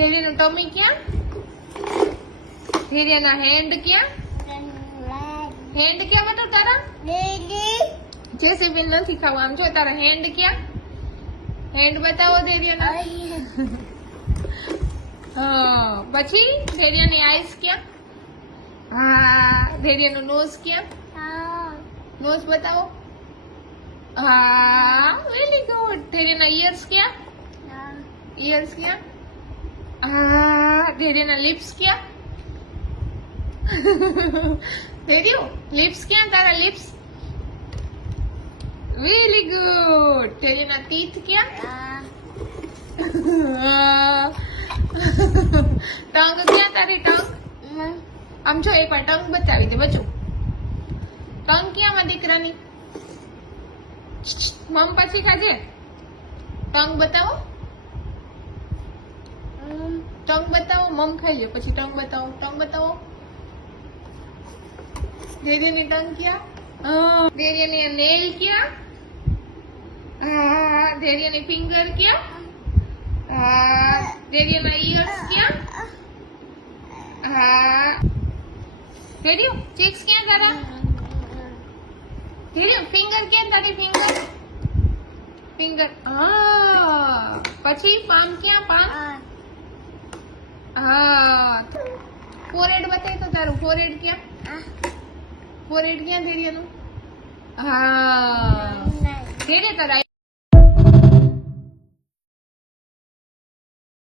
ધૈર્યનું ટમી ક્યાં? ધૈર્યના હેન્ડ ક્યાં? હેન્ડ ક્યાં બતાવ તારા? જેસીબી નથી ખાવા. આમ જો તારા હેન્ડ ક્યાં? હેન્ડ બતાવો ધૈર્યના. પછી ધૈર્યની આઈસ ક્યાં? હા. ધૈર્યનું નોઝ ક્યાં? નોઝ બતાવો. હા, વેરી ગુડ. ધૈર્યના ઇયર્સ ક્યાં? ઇયર્સ ક્યાં? હા. ધૈર્યના લિપ્સ ક્યાં? ધૈર્ય લિપ્સ ક્યાં તારા? Lips very good. ધૈર્યના ટીથ ક્યાં? ટંગ ક્યાં તારી? ટંગ આમ જો એકવાર ટંગ બતાવી દે બચું. ટંગ ક્યાં માં દીકરાની? મમ પછી ખાજે. ટંગ બતાવો. ટંગ બતાવો. મમ ખાઈ લે પછી ટંગ બતાવો. ટંગ બતાવો. ધૈર્યની ટંગ ક્યાં? ધૈર્યની નેલ ક્યાં? હા. ધૈર્યની ફિંગર ક્યાં? હા. ધૈર્યના ઇયર્સ ક્યાં? હા. ધૈર્ય ચેક્સ ક્યાં તારા? ધૈર્ય ફિંગર ક્યાં તારી? Finger finger. હા. પછી પાન ક્યાં? પાન. હા. ફોરહેડ બતાય તો તારું. ફોરહેડ ક્યાં? ફોરહેડ ક્યાં ધૈર્યનું? હા. ધૈર્ય તારા